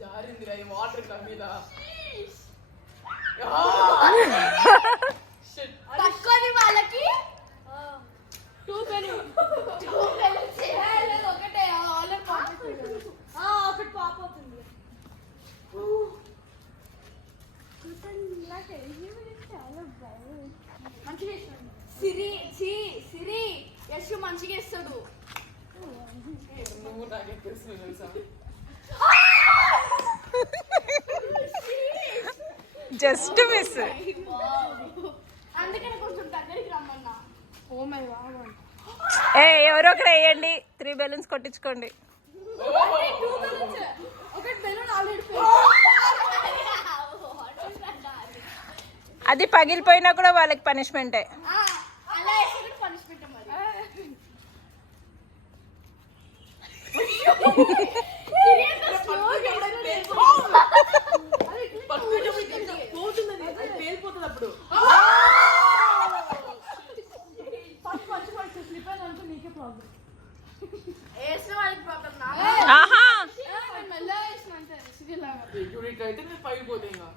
జారిందిరా ఈ water club మీద పట్టుకొని వాళ్ళకి ఒకటే ఒకటి పాప అవుతుంది. సిరి యశ్ మంచిగా ఇస్తాడు. నువ్వు నాకు ఎక్కిస్తున్నావు తెలుసా? Just miss. అందుకని కొంచెం దగ్గరికి రమ్మన్నా. ఎవరో ఒకరు వేయండి, 3 బెలూన్స్ కొట్టించుకోండి. ఒకటి బెలూన్ ఆల్రెడీ అది పగిలిపోయినా కూడా వాళ్ళకి పనిష్మెంటే. అలా వేసుకుంటే పనిష్మెంట్ మరి. పేలిపోతుంది అప్పుడు. వేసిన వాళ్ళకి ప్రాబ్లం నా ఆహా మెల్లగా వేసిన అంతే సిరిలాగా. ఇప్పుడు ఇట్లయితే నేను పగిలిపోతాయి ఇంకా.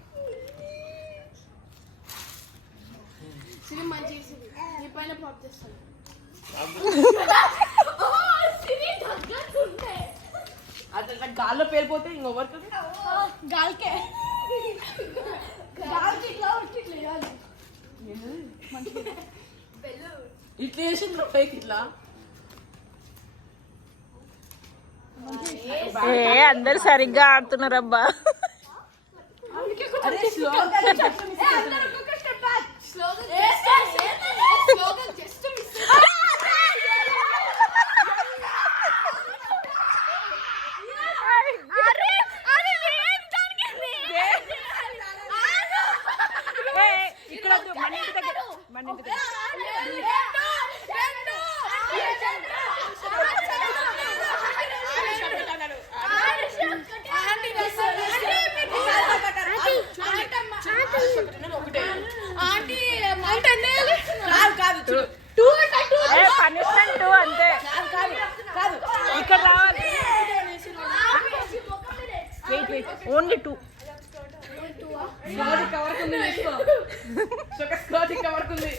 సిరి మంచి సిరి నీ పైన ప్రాప్ చేస్తాను. అట్లా గాల్లో పేలిపోతే ఇంకొవరికి గాలికే గాలికి ఇట్లా ఇట్లా వేయాలి. ఇట్లా చేసిండ్రు పైకి ఇట్లా. అందరు సరిగ్గా ఆడుతున్నారబ్బా. అరే స్లోగా జస్ట్ మిస్. ఇక్కడ మన ఇంటి దగ్గర మన ఇంటి దగ్గర పనిష్మెంట్ 2 అంతే. ఇక్కడ రావాలి. ఓన్లీ 2. స్కర్ట్ కవర్ కుంది.